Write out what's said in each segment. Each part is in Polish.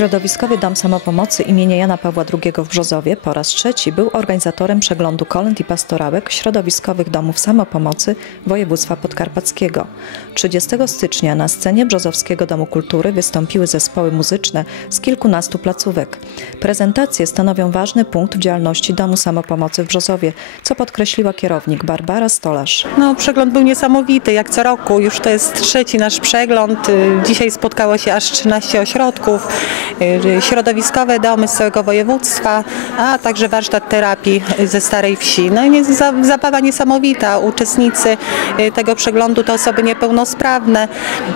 Środowiskowy Dom Samopomocy imienia Jana Pawła II w Brzozowie po raz trzeci był organizatorem przeglądu kolęd i pastorałek środowiskowych domów samopomocy województwa podkarpackiego. 30 stycznia na scenie Brzozowskiego Domu Kultury wystąpiły zespoły muzyczne z kilkunastu placówek. Prezentacje stanowią ważny punkt w działalności Domu Samopomocy w Brzozowie, co podkreśliła kierownik Barbara Stolarz. No, przegląd był niesamowity, jak co roku. Już to jest trzeci nasz przegląd. Y, Dzisiaj spotkało się aż 13 ośrodków, środowiskowe domy z całego województwa, a także warsztat terapii ze Starej Wsi. No i zabawa niesamowita. Uczestnicy y, tego przeglądu to osoby niepełnosprawne,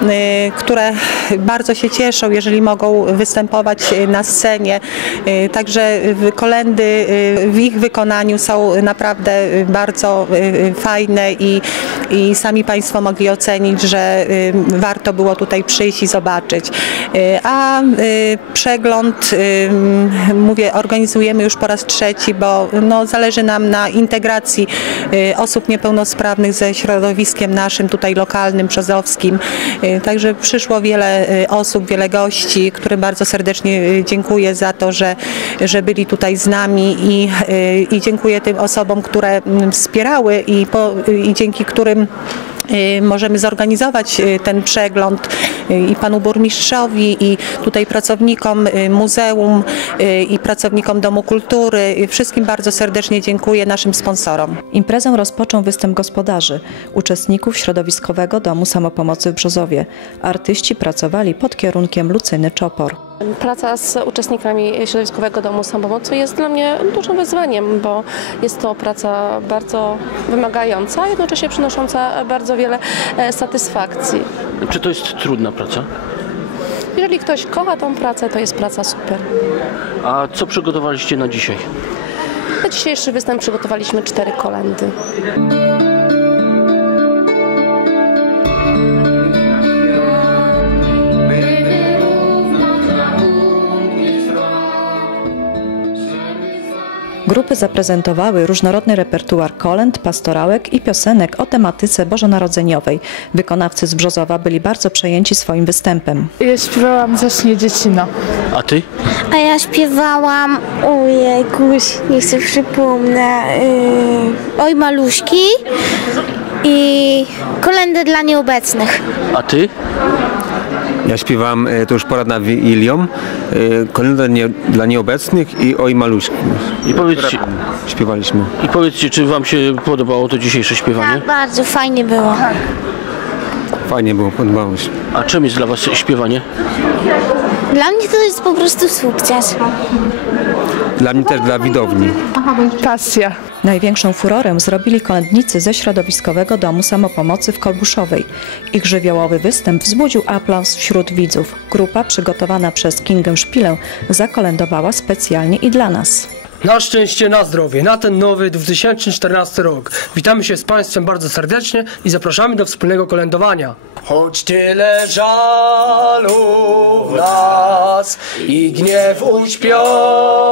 y, które bardzo się cieszą, jeżeli mogą występować y, na scenie. Y, Także kolendy y, w ich wykonaniu są naprawdę y, bardzo y, fajne i, i sami Państwo mogli ocenić, że y, warto było tutaj przyjść i zobaczyć. Y, A y, przegląd, mówię, organizujemy już po raz trzeci, bo no, zależy nam na integracji y, osób niepełnosprawnych ze środowiskiem naszym tutaj lokalnym, brzozowskim. Y, Także przyszło wiele y, osób, wiele gości, którym bardzo serdecznie dziękuję za to, że, że byli tutaj z nami i, i dziękuję tym osobom, które mm, wspierały i, po, i dzięki którym możemy zorganizować y, ten przegląd y, i panu burmistrzowi i tutaj pracownikom y, muzeum y, i pracownikom Domu Kultury. Y, Wszystkim bardzo serdecznie dziękuję naszym sponsorom. Imprezę rozpoczął występ gospodarzy, uczestników Środowiskowego Domu Samopomocy w Brzozowie. Artyści pracowali pod kierunkiem Lucyny Czopor. Praca z uczestnikami Środowiskowego Domu Samopomocy jest dla mnie dużym wyzwaniem, bo jest to praca bardzo wymagająca, a jednocześnie przynosząca bardzo wiele e, satysfakcji. Czy to jest trudna praca? Jeżeli ktoś kocha tą pracę, to jest praca super. A co przygotowaliście na dzisiaj? Na dzisiejszy występ przygotowaliśmy cztery kolendy. Grupy zaprezentowały różnorodny repertuar kolęd, pastorałek i piosenek o tematyce bożonarodzeniowej. Wykonawcy z Brzozowa byli bardzo przejęci swoim występem. Ja śpiewałam Zaśnie Dziecino. A ty? A ja śpiewałam, ojejkuś, niech sobie przypomnę, yy, oj maluśki i kolendy dla nieobecnych. A ty? Ja śpiewam, e, to już pora na Wilią, e, kolędę nie, dla nieobecnych i Oj Maluśki. I powiedzcie, Śpiewaliśmy. I powiedzcie, czy wam się podobało to dzisiejsze śpiewanie? Tak, bardzo fajnie było. Fajnie było, podobało się. A czym jest dla was śpiewanie? Dla mnie to jest po prostu sukces. Dla mnie też, dla widowni. Pasja. Największą furorę zrobili kolędnicy ze Środowiskowego Domu Samopomocy w Kolbuszowej. Ich żywiołowy występ wzbudził aplauz wśród widzów. Grupa przygotowana przez Kingę Szpilę zakolędowała specjalnie i dla nas. Na szczęście, na zdrowie, na ten nowy 2014 rok. Witamy się z Państwem bardzo serdecznie i zapraszamy do wspólnego kolędowania. Choć tyle żalu w nas i gniew uśpiony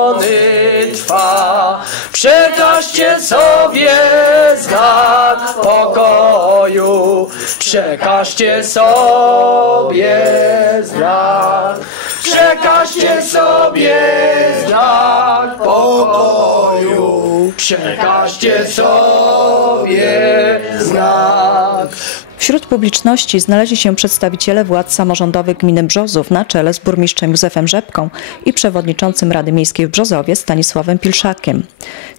trwa, przekażcie sobie znak pokoju, przekażcie sobie znak. Przekażcie sobie znak pokoju. Przekażcie sobie znak. Wśród publiczności znaleźli się przedstawiciele władz samorządowych gminy Brzozów na czele z burmistrzem Józefem Rzepką i przewodniczącym Rady Miejskiej w Brzozowie Stanisławem Pilszakiem.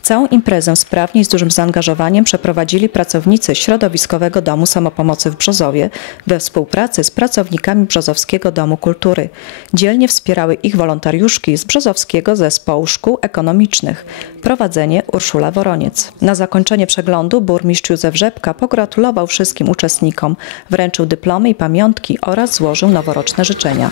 Całą imprezę sprawnie i z dużym zaangażowaniem przeprowadzili pracownicy Środowiskowego Domu Samopomocy w Brzozowie we współpracy z pracownikami Brzozowskiego Domu Kultury. Dzielnie wspierały ich wolontariuszki z Brzozowskiego Zespołu Szkół Ekonomicznych. Prowadzenie Urszula Woroniec. Na zakończenie przeglądu burmistrz Józef Rzepka pogratulował wszystkim uczestnikom, wręczył dyplomy i pamiątki oraz złożył noworoczne życzenia.